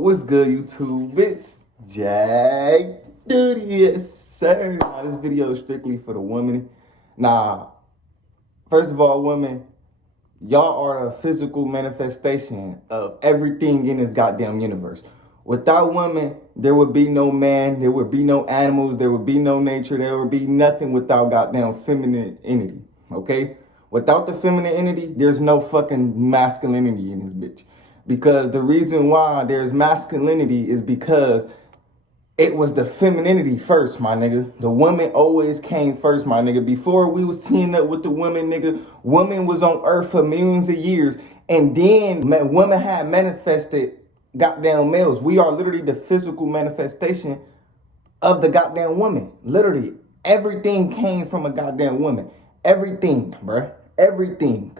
What's good, YouTube? It's Jayyduty, yes, sir. Now, this video is strictly for the women. Now, first of all, women, y'all are a physical manifestation of everything in this goddamn universe. Without women, there would be no man, there would be no animals, there would be no nature, there would be nothing without goddamn femininity, okay? Without the femininity, there's no fucking masculinity in this bitch. Because the reason why there's masculinity is because it was the femininity first, my nigga. The woman always came first, my nigga. Before we was teaming up with the women, nigga, women was on earth for millions of years. And then women had manifested goddamn males. We are literally the physical manifestation of the goddamn woman. Literally, everything came from a goddamn woman. Everything, bruh. Everything.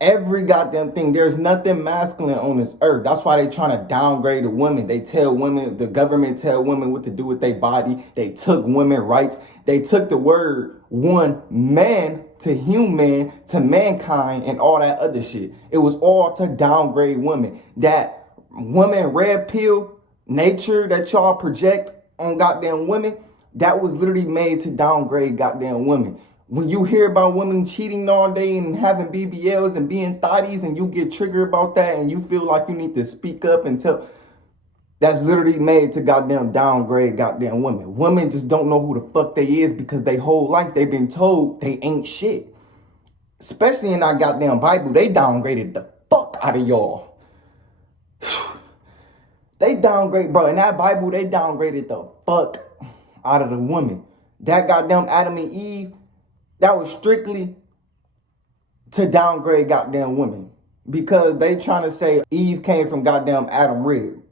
Every goddamn thing. There's nothing masculine on this earth. That's why they trying to downgrade the women. They tell women, the government tell women what to do with their body. They took women rights. They took the word one man to human to mankind and all that other shit. It was all to downgrade women. That woman red pill nature that y'all project on goddamn women, that was literally made to downgrade goddamn women. When you hear about women cheating all day and having BBLs and being thotties and you get triggered about that and you feel like you need to speak up and tell, that's literally made to goddamn downgrade goddamn women. Women just don't know who the fuck they is because they whole life they've been told they ain't shit. Especially in our goddamn Bible, they downgraded the fuck out of y'all. They downgrade, bro. In that Bible, they downgraded the fuck out of the woman. That goddamn Adam and Eve, that was strictly to downgrade goddamn women. Because they trying to say Eve came from goddamn Adam rib.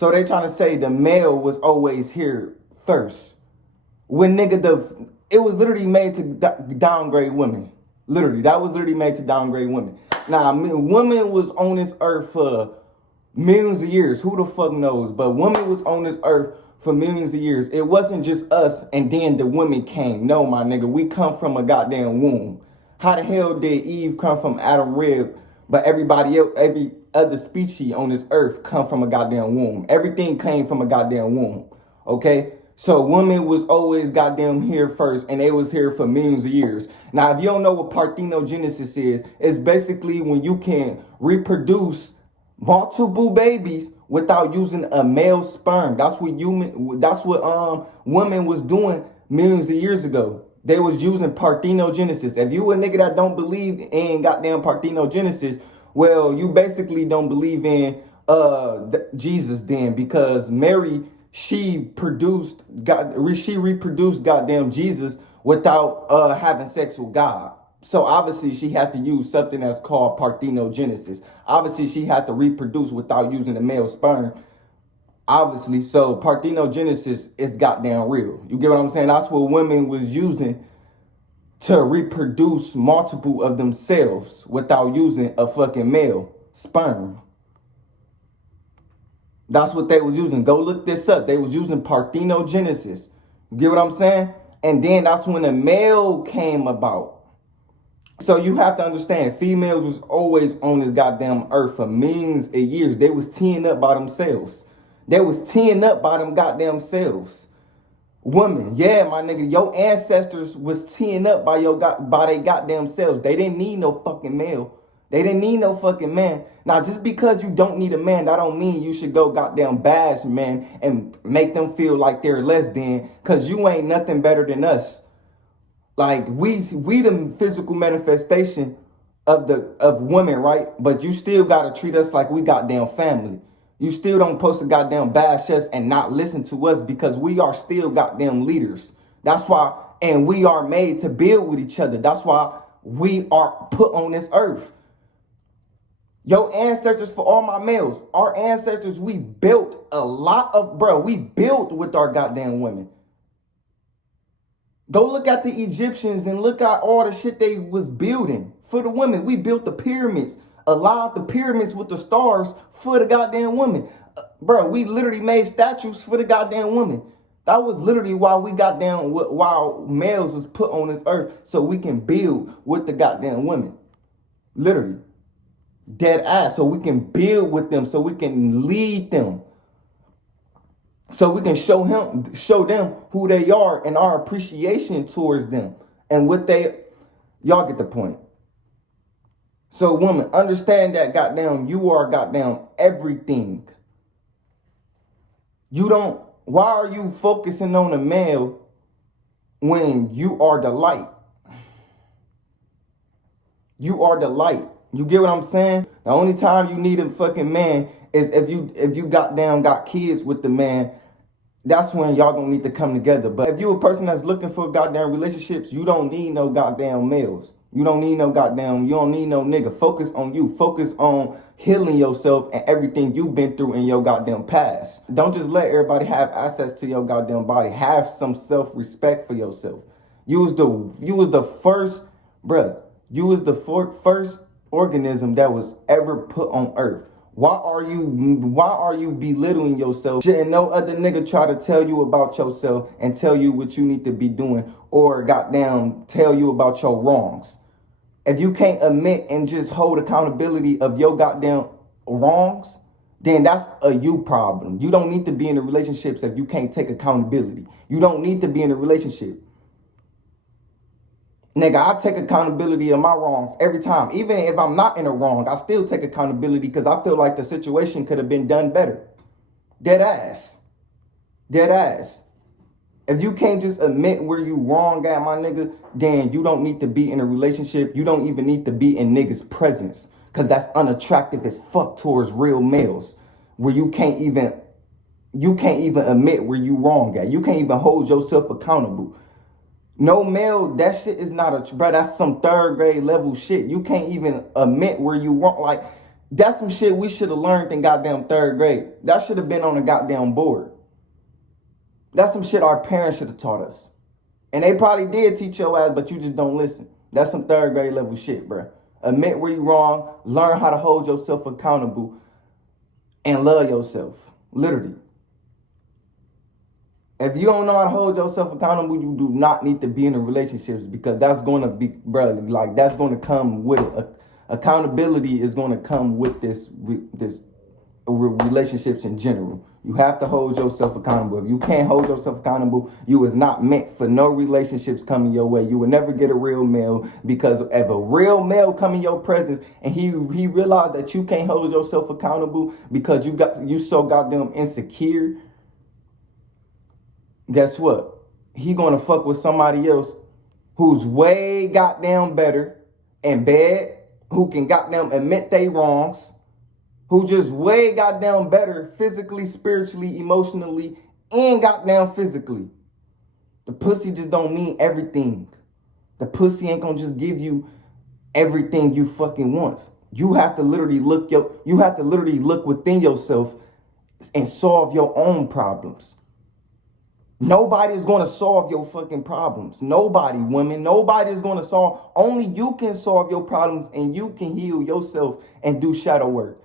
So they trying to say the male was always here first. When nigga, it was literally made to downgrade women. Literally, that was literally made to downgrade women. Now, I mean, women was on this earth for millions of years. Who the fuck knows? But women was on this earth for millions of years. It wasn't just us and then the women came. No, my nigga, we come from a goddamn womb. How the hell did Eve come from Adam rib, but everybody else, every other species on this earth come from a goddamn womb? Everything came from a goddamn womb, okay? So women was always goddamn here first, and they was here for millions of years. Now, if you don't know what parthenogenesis is, it's basically when you can reproduce multiple babies without using a male sperm. That's what women was doing millions of years ago. They was using parthenogenesis. If you a nigga that don't believe in goddamn parthenogenesis, well, you basically don't believe in Jesus then, because Mary, she reproduced goddamn Jesus without having sex with God. So obviously she had to use something that's called parthenogenesis. Obviously she had to reproduce without using the male sperm. Obviously, so parthenogenesis is goddamn real. You get what I'm saying? That's what women was using to reproduce multiple of themselves without using a fucking male sperm. That's what they was using. Go look this up. They was using parthenogenesis. You get what I'm saying? And then that's when the male came about. So you have to understand, females was always on this goddamn earth for millions of years. They was teeing up by themselves. They was teeing up by them goddamn selves. Women, yeah, my nigga, your ancestors was teeing up by their goddamn selves. They didn't need no fucking male. They didn't need no fucking man. Now, just because you don't need a man, that don't mean you should go goddamn bash men and make them feel like they're less than, because you ain't nothing better than us. Like, we the physical manifestation of women, right? But you still gotta treat us like we goddamn family. You still don't post a goddamn bash us and not listen to us, because we are still goddamn leaders. That's why, and we are made to build with each other. That's why we are put on this earth. Your ancestors, for all my males, our ancestors, we built a lot of, we built with our goddamn women. Go look at the Egyptians and look at all the shit they was building for the women. We built the pyramids, allowed the pyramids with the stars for the goddamn women. We literally made statues for the goddamn women. That was literally why we goddamn, while males was put on this earth, so we can build with the goddamn women. Literally. Dead ass. So we can build with them, so we can lead them, so we can show them who they are and our appreciation towards them and what they, y'all get the point. So woman, understand that goddamn you are goddamn everything. Why are you focusing on a male when you are the light? You are the light. You get what I'm saying? The only time you need a fucking man is if you goddamn got kids with the man. That's when y'all gonna need to come together. But if you a person that's looking for goddamn relationships, you don't need no goddamn males. You don't need no nigga. Focus on you. Focus on healing yourself and everything you've been through in your goddamn past. Don't just let everybody have access to your goddamn body. Have some self-respect for yourself. You was the first, bruh. You was the first organism that was ever put on earth. Why are you belittling yourself? Shouldn't no other nigga try to tell you about yourself and tell you what you need to be doing or goddamn tell you about your wrongs? If you can't admit and just hold accountability of your goddamn wrongs, then that's a you problem. You don't need to be in a relationship if you can't take accountability. You don't need to be in a relationship. Nigga, I take accountability of my wrongs every time. Even if I'm not in a wrong, I still take accountability because I feel like the situation could have been done better. Dead ass. Dead ass. If you can't just admit where you wrong at, my nigga, then you don't need to be in a relationship. You don't even need to be in niggas' presence because that's unattractive as fuck towards real males where you can't even admit where you wrong at. You can't even hold yourself accountable. No male, that shit is not bro, that's some third grade level shit. You can't even admit where you wrong. Like, that's some shit we should have learned in goddamn third grade. That should have been on the goddamn board. That's some shit our parents should have taught us. And they probably did teach your ass, but you just don't listen. That's some third grade level shit, bro. Admit where you wrong, learn how to hold yourself accountable, and love yourself. Literally. If you don't know how to hold yourself accountable, you do not need to be in a relationships because that's going to be, bro, like that's going to come with it. Accountability is going to come with this relationships in general. You have to hold yourself accountable. If you can't hold yourself accountable, you is not meant for no relationships coming your way. You will never get a real male because if a real male come in your presence and he realized that you can't hold yourself accountable because you so goddamn insecure, guess what? He gonna fuck with somebody else who's way goddamn better in bed, who can goddamn admit they wrongs, who just way goddamn better physically, spiritually, emotionally, and goddamn physically. The pussy just don't mean everything. The pussy ain't gonna just give you everything you fucking want. You have to literally look within yourself and solve your own problems. Nobody is going to solve your fucking problems. Nobody, women. Nobody is going to solve. Only you can solve your problems and you can heal yourself and do shadow work.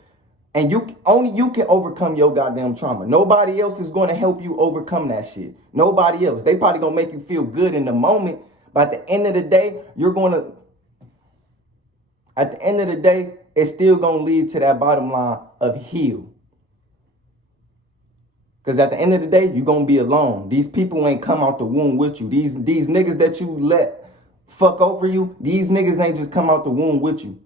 And only you can overcome your goddamn trauma. Nobody else is going to help you overcome that shit. Nobody else. They probably going to make you feel good in the moment. But at the end of the day, it's still going to lead to that bottom line of heal. Because at the end of the day, you're going to be alone. These people ain't come out the womb with you. These niggas that you let fuck over you, these niggas ain't just come out the womb with you.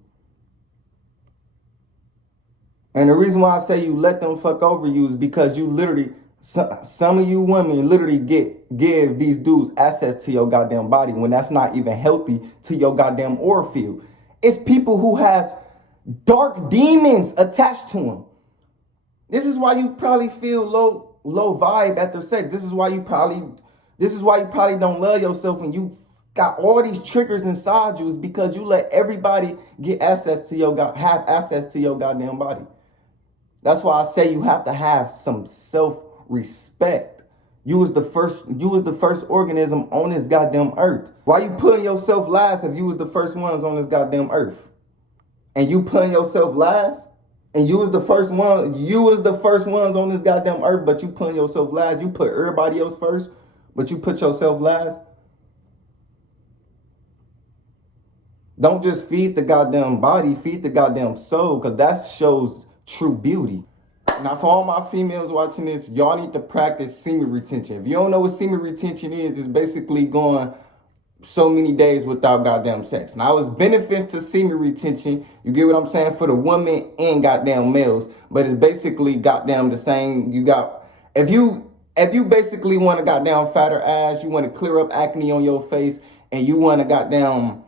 And the reason why I say you let them fuck over you is because you literally, some of you women literally give these dudes access to your goddamn body when that's not even healthy to your goddamn aura field. It's people who has dark demons attached to them. This is why you probably feel low vibe after sex. This is why you probably don't love yourself and you got all these triggers inside you is because you let everybody have access to your goddamn body. That's why I say you have to have some self-respect. You was the first organism on this goddamn earth. Why you putting yourself last if you was the first ones on this goddamn earth? And you putting yourself last? And you was the first ones on this goddamn earth, but you putting yourself last. You put everybody else first, but you put yourself last. Don't just feed the goddamn body, feed the goddamn soul, because that shows true beauty. Now, for all my females watching this, y'all need to practice semen retention. If you don't know what semen retention is, it's basically going so many days without goddamn sex. Now, it's benefits to semen retention. You get what I'm saying? For the women and goddamn males. But it's basically goddamn the same. You got, if you basically want a goddamn fatter ass, you want to clear up acne on your face, and you want to goddamn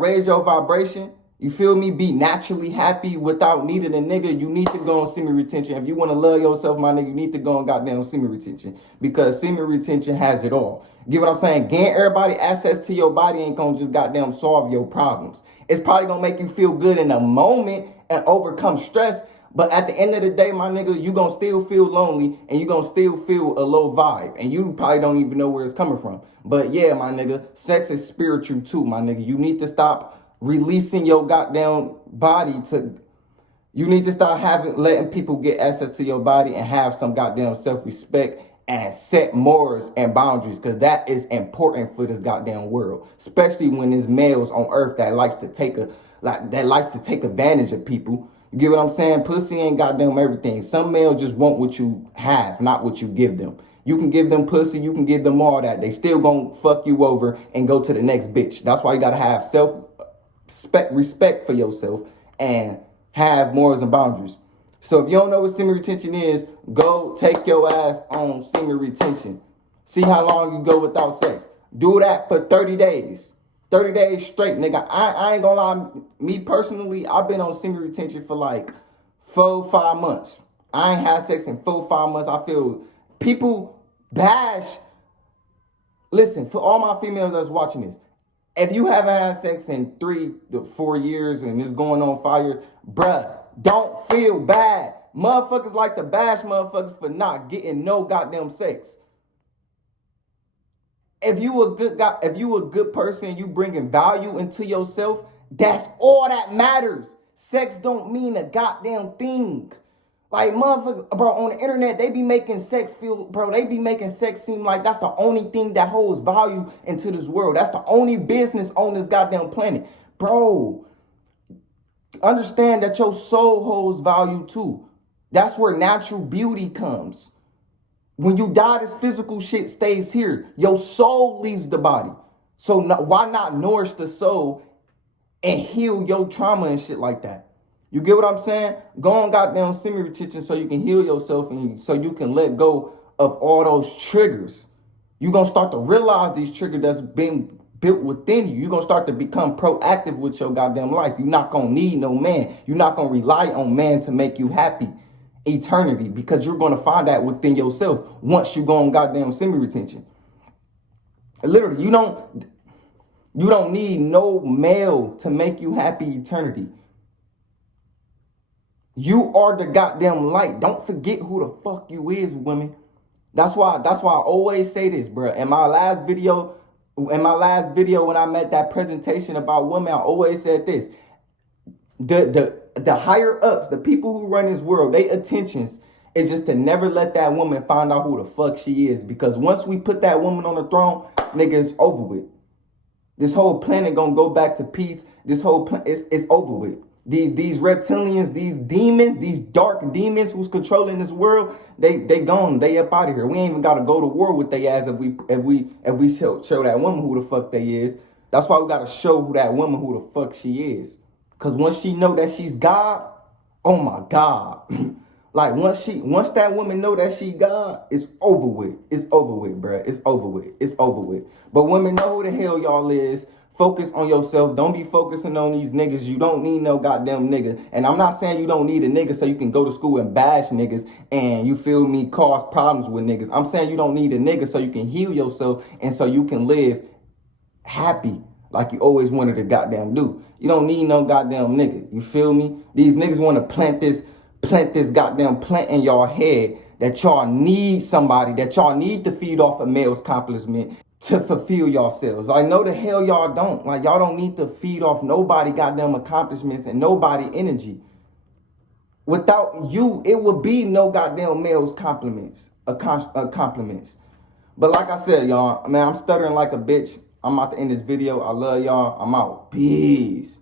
raise your vibration, you feel me? Be naturally happy without needing a nigga. You need to go on semen retention. If you want to love yourself, my nigga, you need to go on goddamn semen retention. Because semen retention has it all. Get what I'm saying? Getting everybody access to your body ain't gonna just goddamn solve your problems. It's probably gonna make you feel good in a moment and overcome stress. But at the end of the day, my nigga, you gonna still feel lonely and you gonna still feel a low vibe. And you probably don't even know where it's coming from. But yeah, my nigga, sex is spiritual too, my nigga. You need to stop releasing your goddamn body to, you need to start letting people get access to your body and have some goddamn self-respect and set morals and boundaries, because that is important for this goddamn world, especially when there's males on earth that likes to take advantage of people. You get what I'm saying? Pussy ain't goddamn everything. Some males just want what you have, not what you give them. You can give them pussy, you can give them all that. They still gonna fuck you over and go to the next bitch. That's why you gotta have respect for yourself and have morals and boundaries. So if you don't know what semen retention is, go take your ass on semen retention. See how long you go without sex. Do that for 30 days. 30 days straight, nigga. I ain't gonna lie. Me personally, I've been on semen retention for like 4-5 months. I ain't had sex in 4-5 months. I feel people bash. Listen, for all my females that's watching this, if you haven't had sex in 3 to 4 years and it's going on 5 years, bruh, don't feel bad. Motherfuckers like to bash motherfuckers for not getting no goddamn sex. If you a good guy, if you a good person, you bringing value into yourself, that's all that matters. Sex don't mean a goddamn thing. Like, motherfucker, bro, on the internet, they be making sex seem like that's the only thing that holds value into this world. That's the only business on this goddamn planet. Bro, understand that your soul holds value too. That's where natural beauty comes. When you die, this physical shit stays here. Your soul leaves the body. So why not nourish the soul and heal your trauma and shit like that? You get what I'm saying? Go on goddamn semen retention so you can heal yourself and so you can let go of all those triggers. You're going to start to realize these triggers that's been built within you. You're going to start to become proactive with your goddamn life. You're not going to need no man. You're not going to rely on man to make you happy eternity, because you're going to find that within yourself once you go on goddamn semen retention. Literally, you don't need no male to make you happy eternity. You are the goddamn light. Don't forget who the fuck you is, women. That's why I always say this, bro. In my last video when I made that presentation about women, I always said this. The higher ups, the people who run this world, their intentions is just to never let that woman find out who the fuck she is. Because once we put that woman on the throne, nigga, it's over with. This whole planet gonna go back to peace. This whole planet, it's over with. These reptilians, these demons, these dark demons who's controlling this world, they gone. They up out of here. We ain't even gotta go to war with they ass if we show that woman who the fuck they is. That's why we gotta show who that woman who the fuck she is. Cause once she know that she's God, oh my God. Like once that woman know that she God, it's over with. It's over with, bruh. It's over with. It's over with. But women, know who the hell y'all is. Focus on yourself. Don't be focusing on these niggas. You don't need no goddamn nigga. And I'm not saying you don't need a nigga so you can go to school and bash niggas and, you feel me, cause problems with niggas. I'm saying you don't need a nigga so you can heal yourself and so you can live happy like you always wanted to goddamn do. You don't need no goddamn nigga. You feel me? These niggas want to plant this goddamn plant in y'all head that y'all need somebody, that y'all need to feed off a male's accomplishment to fulfill yourselves. Like, no the hell y'all don't. Like, y'all don't need to feed off nobody goddamn accomplishments and nobody energy. Without you, it would be no goddamn male's compliments. But like I said, y'all, man, I'm stuttering like a bitch. I'm about to end this video. I love y'all. I'm out. Peace.